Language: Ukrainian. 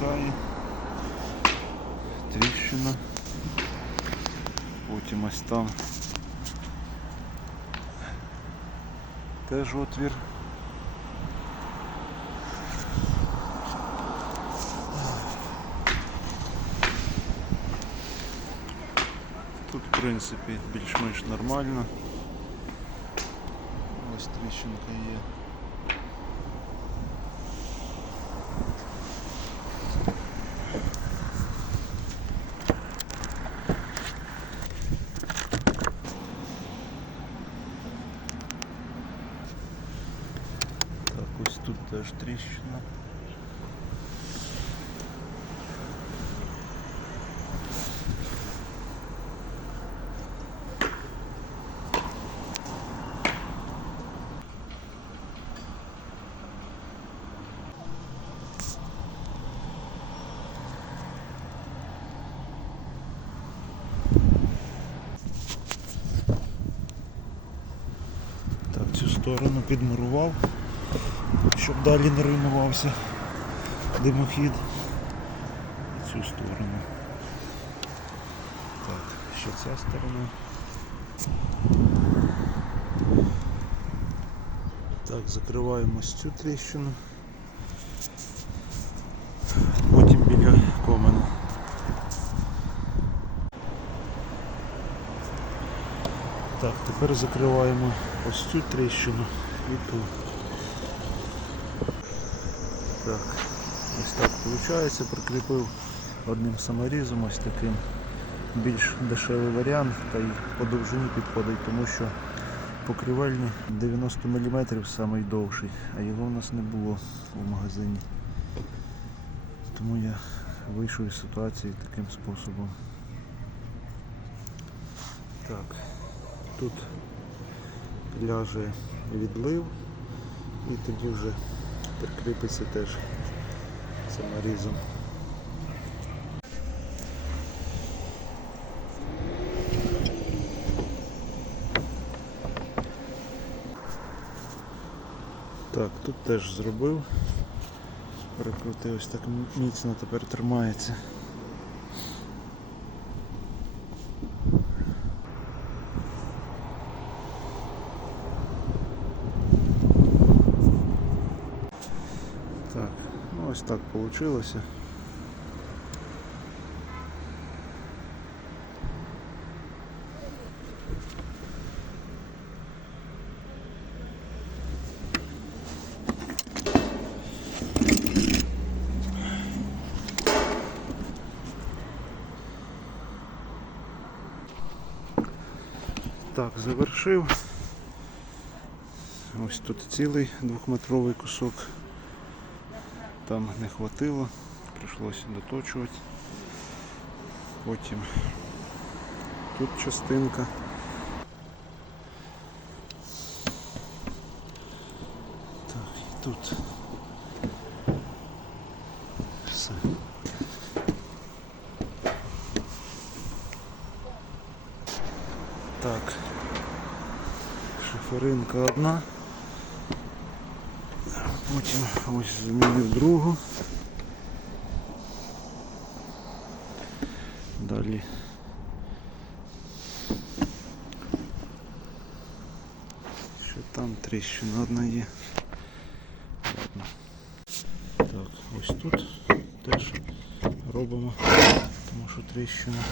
протікає. Тріщина. Потім ось там теж отвір. Тут в принципі більш-менш нормально. Ось тріщинка є. Ось тут теж тріщина. Так, цю сторону підмурував, щоб далі не руйнувався димохід. І Цю сторону. Так, ще ця сторона. Так, закриваємо цю тріщину. Потім біля комена. Так, тепер закриваємо ось цю тріщину і ту. Так, ось так виходить, прикріпив одним саморізом, ось таким більш дешевий варіант та й по довжині підходить, тому що покривельні 90 мм найдовший, а його в нас не було в магазині. Тому я вийшов із ситуації таким способом. Так, тут ляже відлив і тоді вже прикріпиться теж саморізом. Так, тут теж зробив. Прикрутив ось так міцно тепер тримається. Так, ну ось так вийшло. Так, завершив. Ось тут цілий двохметровий кусок. Там не хватило, прийшлося доточувати. Потім тут частинка. Так, і тут. Все. Так. Шиферинка одна. Потім ось замінив другу. Далі. Що там тріщина одна є. Ладно. Так, ось тут теж робимо, тому що тріщина.